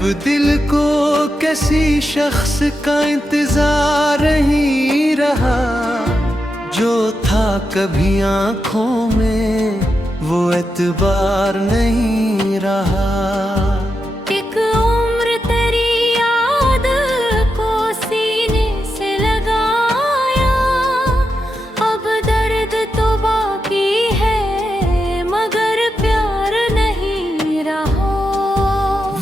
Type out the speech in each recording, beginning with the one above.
अब दिल को किसी शख्स का इंतजार नहीं रहा, जो था कभी आंखों में वो एतबार नहीं रहा। एक उम्र तेरी याद को सीने से लगाया, अब दर्द तो बाकी है मगर प्यार नहीं रहा।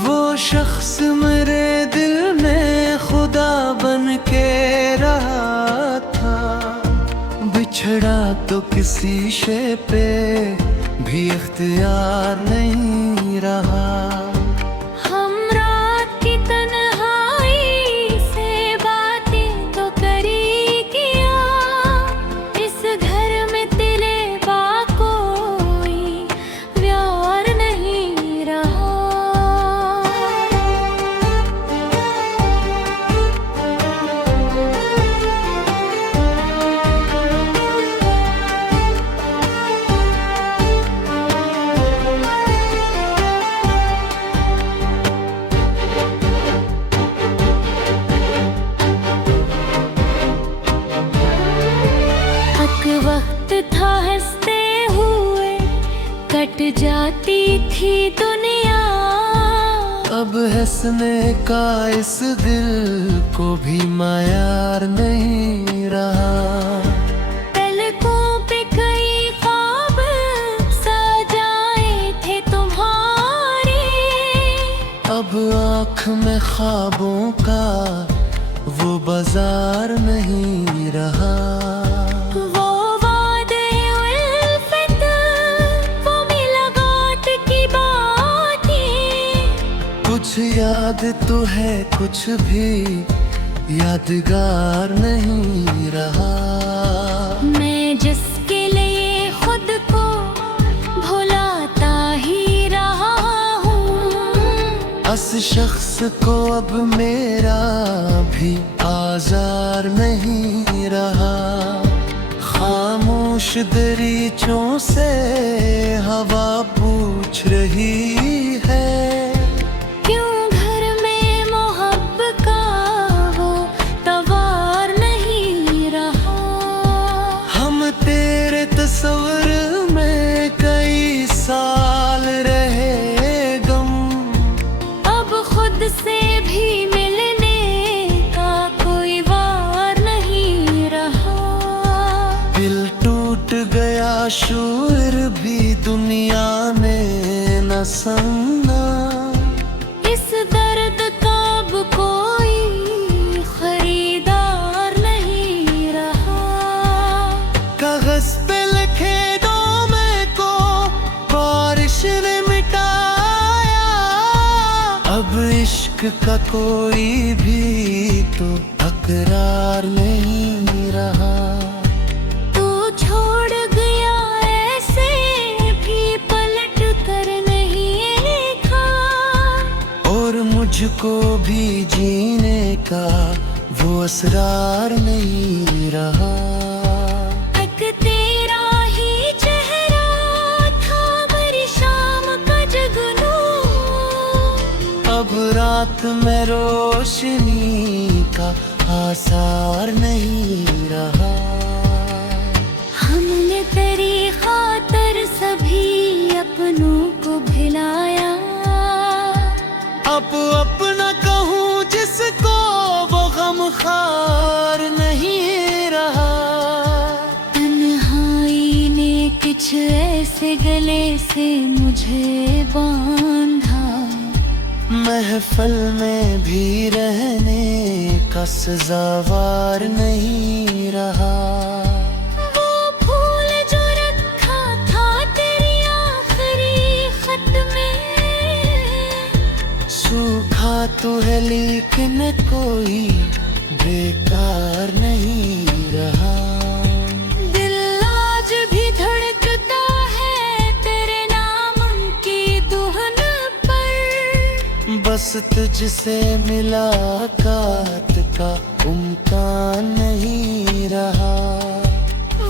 वो शख्स मेरे दिल में खुदा बन के रहा था, बिछड़ा तो किसी शे पे भी इख्तियार नहीं रहा। हम रात की तन्हाई से बातें तो करी किया, इस घर में तेरे बा कोई प्यार नहीं रहा। वक्त था हंसते हुए कट जाती थी दुनिया, अब हंसने का इस दिल को भी मायार नहीं रहा। पलकों पे कई ख्वाब सजाए थे तुम्हारे, अब आँख में ख्वाबों का वो बाजार नहीं रहा। कुछ याद तो है कुछ भी यादगार नहीं रहा। मैं जिसके लिए खुद को भुलाता ही रहा हूँ, उस शख्स को अब मेरा भी आज़ार नहीं रहा। खामोश दरीचों से हवा पूछ रही है, तस्वीर में कई साल रहे गम, अब खुद से भी मिलने का कोई वार नहीं रहा। दिल टूट गया शूर भी दुनिया ने न समझा, इस दर्द का अब कोई खरीदार नहीं रहा। कागज पे अब इश्क का कोई भी तो अकरार नहीं रहा। तू छोड़ गया ऐसे भी पलट कर नहीं देखा, और मुझको भी जीने का वो असरार नहीं रहा। अब रात में रोशनी का आसार नहीं रहा। हमने तेरी खातिर सभी अपनों को भुलाया, अब अपना कहूँ जिसको वो गमखार नहीं रहा। तन्हाई ने कुछ ऐसे गले से मुझे बांधा, महफिल में भी रहने का सजावार नहीं रहा। वो फूल जो रखा था तेरी आखिरी खत में, सूखा तो है लेकिन कोई बेकार नहीं रहा। बस तुझसे मुलाकात का इम्कान नहीं रहा।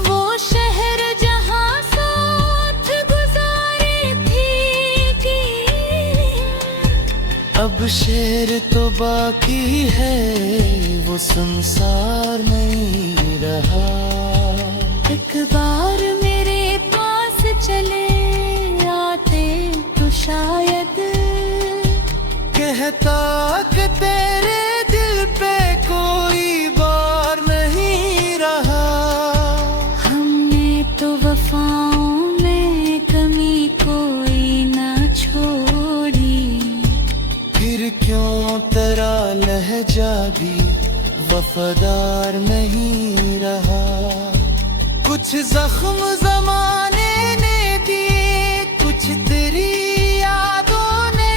वो शहर जहाँ साथ गुजारे थे, अब शेर तो बाकी है, वो संसार नहीं रहा। एक बार मेरे पास चले आते तो शायद कहता कि तेरे दिल पे कोई बार नहीं रहा। हमने तो वफाओं में कमी कोई ना छोड़ी। फिर क्यों तेरा लहजा भी वफादार नहीं रहा। कुछ जख्म जमाने ने दिए, कुछ तेरी यादों ने।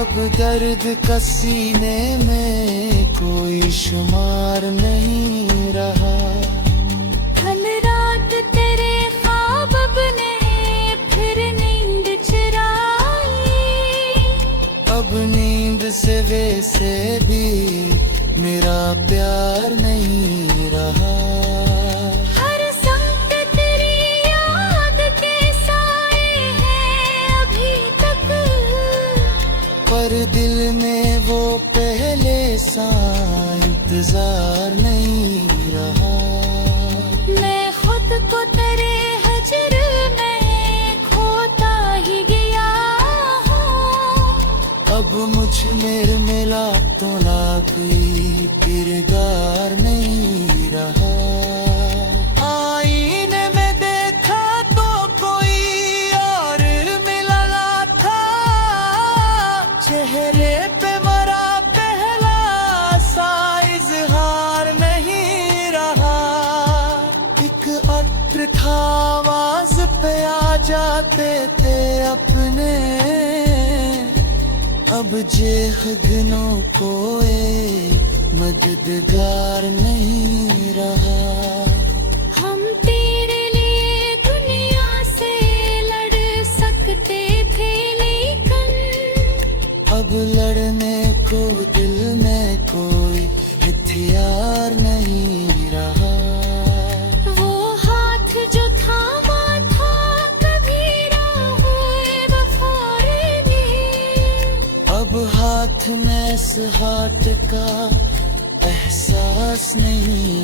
अब दर्द का सीने में कोई शुमार नहीं रहा। हर रात तेरे ख्वाब बने, फिर नींद चुराई। अब नींद से वैसे भी मेरा प्यार नहीं रहा। हर संग तेरी याद के साए हैं अभी तक, पर दिल में वो पहले सा इंतजार नहीं रहा। मैं खुद को तेरे हजर में खोता ही गया हूँ। अब मुझ मेरे मिला तो ना कोई किरदार नहीं रहा। आईने में देखा तो कोई और मिला था। चेहरे पे मरा पहला सा इजहार नहीं रहा। एक अत्र था आवाज पे आ जाते थे अपने। अब जेहगनों कोई मददगार नहीं रहा। हम तेरे लिए दुनिया से लड़ सकते थे, लेकिन अब लड़ने को दिल में कोई हथियार नहीं रहा। वो हाथ जो थामा था कभी राहों वफारे भी, अब हाथ में इस हाथ का एहसास नहीं